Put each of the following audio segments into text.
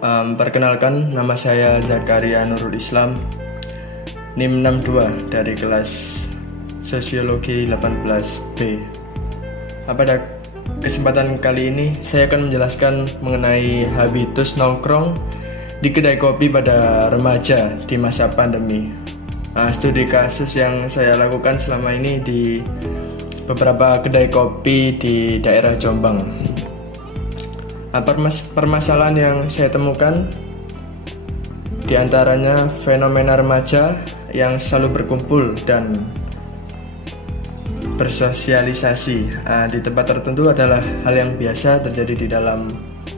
Perkenalkan, nama saya Zakaria Nurul Islam, NIM 62 dari kelas Sosiologi 18B. Pada kesempatan kali ini, saya akan menjelaskan mengenai habitus nongkrong di kedai kopi pada remaja di masa pandemi. Studi kasus yang saya lakukan selama ini di beberapa kedai kopi di daerah Jombang. Permasalahan yang saya temukan diantaranya fenomena remaja yang selalu berkumpul dan bersosialisasi di tempat tertentu adalah hal yang biasa terjadi di dalam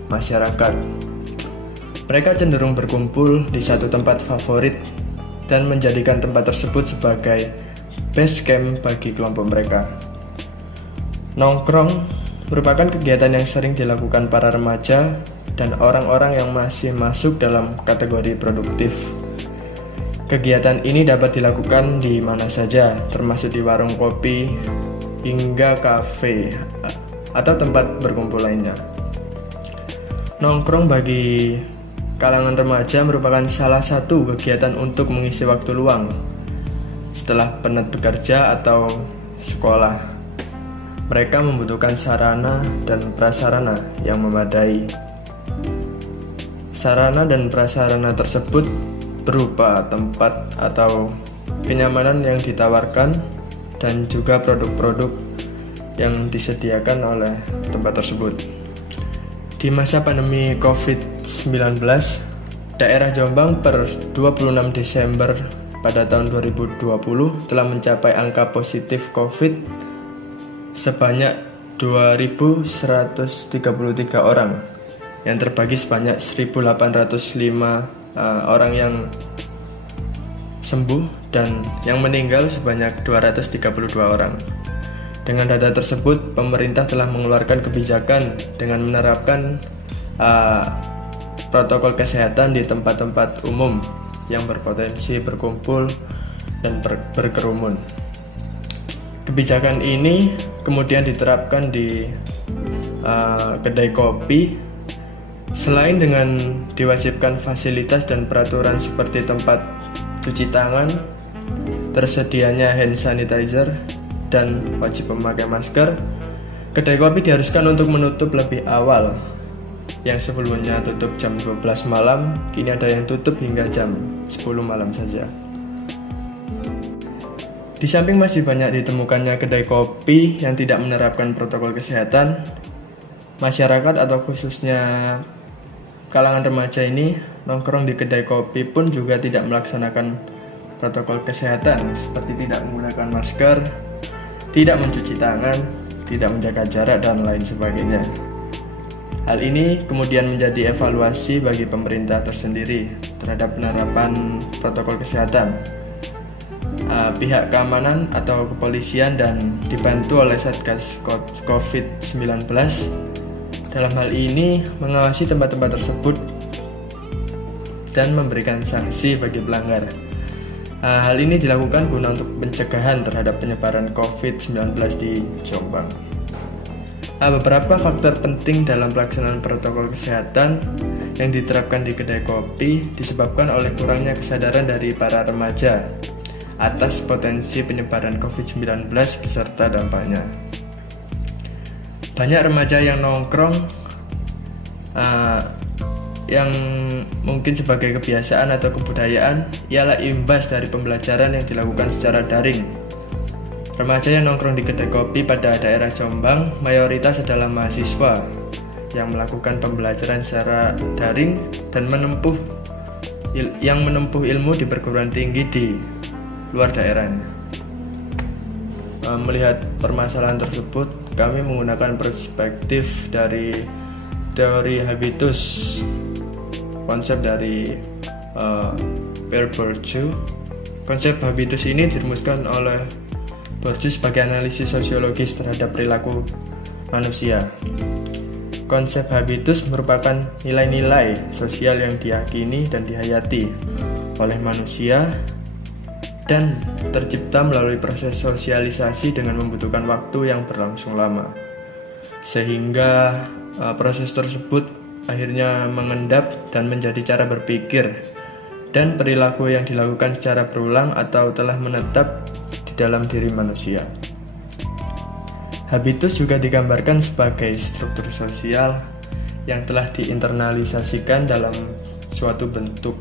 masyarakat. Mereka cenderung berkumpul di satu tempat favorit dan menjadikan tempat tersebut sebagai base camp bagi kelompok mereka. Nongkrong merupakan kegiatan yang sering dilakukan para remaja dan orang-orang yang masih masuk dalam kategori produktif. Kegiatan ini dapat dilakukan di mana saja, termasuk di warung kopi hingga kafe atau tempat berkumpul lainnya. Nongkrong bagi kalangan remaja merupakan salah satu kegiatan untuk mengisi waktu luang setelah penat bekerja atau sekolah. Mereka membutuhkan sarana dan prasarana yang memadai. Sarana dan prasarana tersebut berupa tempat atau kenyamanan yang ditawarkan dan juga produk-produk yang disediakan oleh tempat tersebut. Di masa pandemi COVID-19, daerah Jombang per 26 Desember pada tahun 2020 telah mencapai angka positif COVID sebanyak 2.133 orang, yang terbagi sebanyak 1.805 orang yang sembuh dan yang meninggal sebanyak 232 orang. Dengan data tersebut, pemerintah telah mengeluarkan kebijakan dengan menerapkan protokol kesehatan di tempat-tempat umum yang berpotensi berkumpul dan berkerumun. Kebijakan ini kemudian diterapkan di kedai kopi. Selain dengan diwajibkan fasilitas dan peraturan seperti tempat cuci tangan, tersedianya hand sanitizer, dan wajib memakai masker, kedai kopi diharuskan untuk menutup lebih awal. Yang sebelumnya tutup jam 12 malam, kini ada yang tutup hingga jam 10 malam saja. Di samping masih banyak ditemukannya kedai kopi yang tidak menerapkan protokol kesehatan, masyarakat atau khususnya kalangan remaja ini nongkrong di kedai kopi pun juga tidak melaksanakan protokol kesehatan seperti tidak menggunakan masker, tidak mencuci tangan, tidak menjaga jarak, dan lain sebagainya. Hal ini kemudian menjadi evaluasi bagi pemerintah tersendiri terhadap penerapan protokol kesehatan. Pihak keamanan atau kepolisian dan dibantu oleh Satgas COVID-19 dalam hal ini mengawasi tempat-tempat tersebut dan memberikan sanksi bagi pelanggar. Hal ini dilakukan guna untuk pencegahan terhadap penyebaran COVID-19 di Jombang. Beberapa faktor penting dalam pelaksanaan protokol kesehatan yang diterapkan di kedai kopi disebabkan oleh kurangnya kesadaran dari para remaja atas potensi penyebaran COVID-19 beserta dampaknya. Banyak remaja yang nongkrong yang mungkin sebagai kebiasaan atau kebudayaan ialah imbas dari pembelajaran yang dilakukan secara daring. Remaja yang nongkrong di kedai kopi pada daerah Jombang mayoritas adalah mahasiswa yang melakukan pembelajaran secara daring dan menempuh ilmu di perguruan tinggi di luar daerahnya. Melihat permasalahan tersebut, kami menggunakan perspektif dari teori habitus, konsep dari Pierre Bourdieu. Konsep habitus ini dirumuskan oleh Bourdieu sebagai analisis sosiologis terhadap perilaku manusia. Konsep habitus merupakan nilai-nilai sosial yang diyakini dan dihayati oleh manusia dan tercipta melalui proses sosialisasi dengan membutuhkan waktu yang berlangsung lama, sehingga proses tersebut akhirnya mengendap dan menjadi cara berpikir dan perilaku yang dilakukan secara berulang atau telah menetap di dalam diri manusia. Habitus juga digambarkan sebagai struktur sosial yang telah diinternalisasikan dalam suatu bentuk.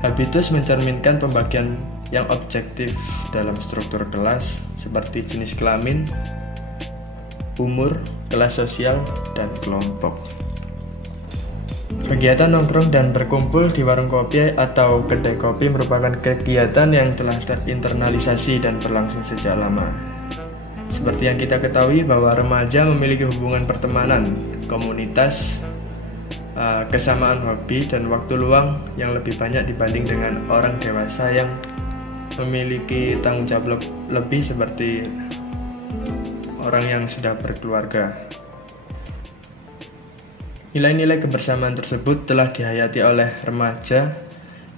Habitus mencerminkan pembagian yang objektif dalam struktur kelas seperti jenis kelamin, umur, kelas sosial, dan kelompok. Kegiatan nongkrong dan berkumpul di warung kopi atau kedai kopi merupakan kegiatan yang telah terinternalisasi dan berlangsung sejak lama. Seperti yang kita ketahui bahwa remaja memiliki hubungan pertemanan, komunitas, kesamaan hobi, dan waktu luang yang lebih banyak dibanding dengan orang dewasa yang memiliki tanggung jawab lebih seperti orang yang sudah berkeluarga. Nilai-nilai kebersamaan tersebut telah dihayati oleh remaja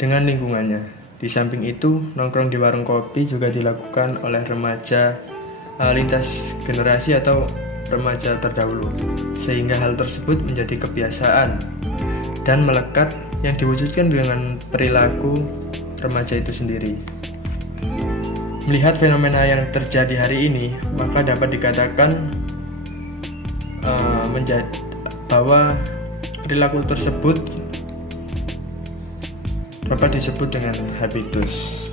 dengan lingkungannya. Di samping itu, nongkrong di warung kopi juga dilakukan oleh remaja lintas generasi atau remaja terdahulu, sehingga hal tersebut menjadi kebiasaan dan melekat yang diwujudkan dengan perilaku remaja itu sendiri. Melihat fenomena yang terjadi hari ini, maka dapat dikatakan bahwa perilaku tersebut dapat disebut dengan habitus.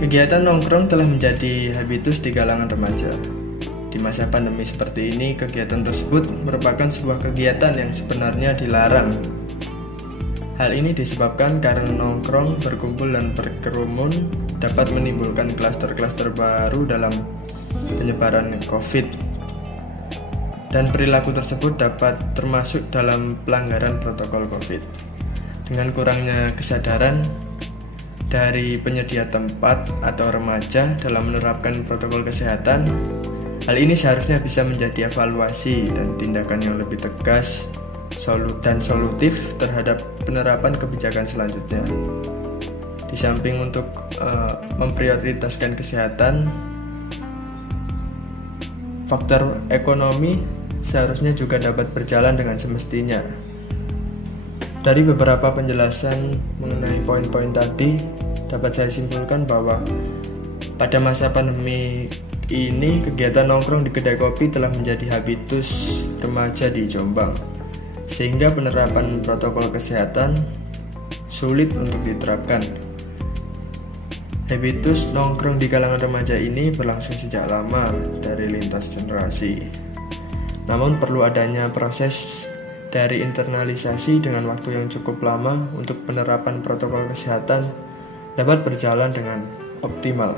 Kegiatan nongkrong telah menjadi habitus di kalangan remaja. Di masa pandemi seperti ini, kegiatan tersebut merupakan sebuah kegiatan yang sebenarnya dilarang. Hal ini disebabkan karena nongkrong, berkumpul, dan berkerumun dapat menimbulkan klaster-klaster baru dalam penyebaran COVID. Dan perilaku tersebut dapat termasuk dalam pelanggaran protokol COVID. Dengan kurangnya kesadaran dari penyedia tempat atau remaja dalam menerapkan protokol kesehatan, hal ini seharusnya bisa menjadi evaluasi dan tindakan yang lebih tegas dan solutif terhadap penerapan kebijakan selanjutnya. Di samping untuk memprioritaskan kesehatan, faktor ekonomi seharusnya juga dapat berjalan dengan semestinya. Dari beberapa penjelasan mengenai poin-poin tadi, dapat saya simpulkan bahwa pada masa pandemi ini, kegiatan nongkrong di kedai kopi telah menjadi habitus remaja di Jombang, sehingga penerapan protokol kesehatan sulit untuk diterapkan. Habitus nongkrong di kalangan remaja ini berlangsung sejak lama dari lintas generasi. Namun perlu adanya proses dari internalisasi dengan waktu yang cukup lama untuk penerapan protokol kesehatan dapat berjalan dengan optimal.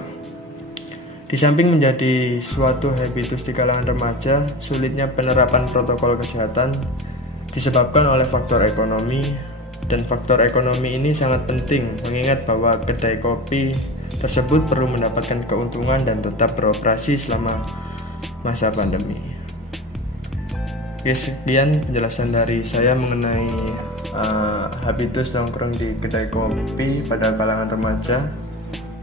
Di samping menjadi suatu habitus di kalangan remaja, sulitnya penerapan protokol kesehatan disebabkan oleh faktor ekonomi, dan faktor ekonomi ini sangat penting mengingat bahwa kedai kopi tersebut perlu mendapatkan keuntungan dan tetap beroperasi selama masa pandemi. Oke, sekian penjelasan dari saya mengenai habitus nongkrong di kedai kopi pada kalangan remaja.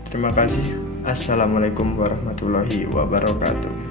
Terima kasih. Assalamualaikum warahmatullahi wabarakatuh.